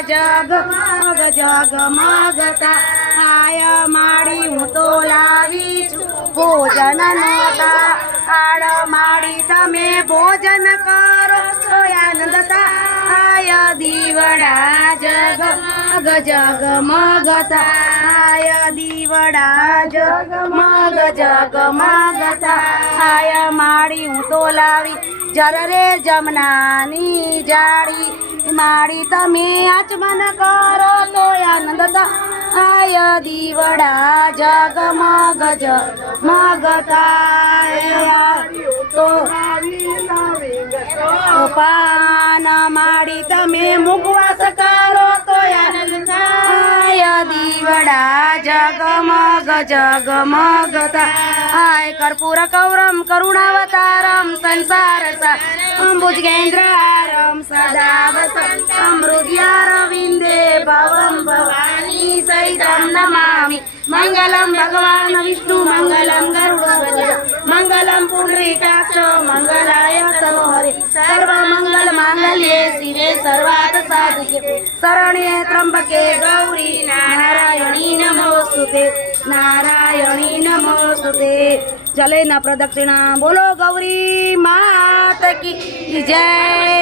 જગમગ જગમગતા આય માડી હું તો લાવી છું ભોજન નોતા આડ માડી તમે ભોજન કરો છો આનંદતા આય દીવડા જગમગ જગમગતા આય દીવડા જગમગ જગમગતા આય માડી હું તો લાવી જરે જમનાની જાળી માડી તમે આચમન કરો તો આનંદતા આય દીવડા જગમગ જગમગતા તો પાન માડી તમે મુખવાસ કરો તો આય દીવડા જગમગ જગમગતા આય કર્પૂર કૌરમ કરુણાવતારમ સંસાર અંબુજગેન્દ્રારમ સદા વસંતમ હૃદયારવિંદે ભવમ ભવાની સહિતમ નમામિ મંગલમ ભગવાન વિષ્ણુ મંગલમ ગરુડધ્વજ મંગલમ પુંડરીકાક્ષ મંગલાય તનોહરે સર્વ મંગલ માંગલ્યે શિવે સર્વાર્થ સાધિકે શરણ્યે ત્રંબકે ગૌરી નારાયણી નમોસ્તુતે નારાયણી નમોસ્તુતે ચલે ના પ્રદક્ષિણા બોલો ગૌરી માત કી જય।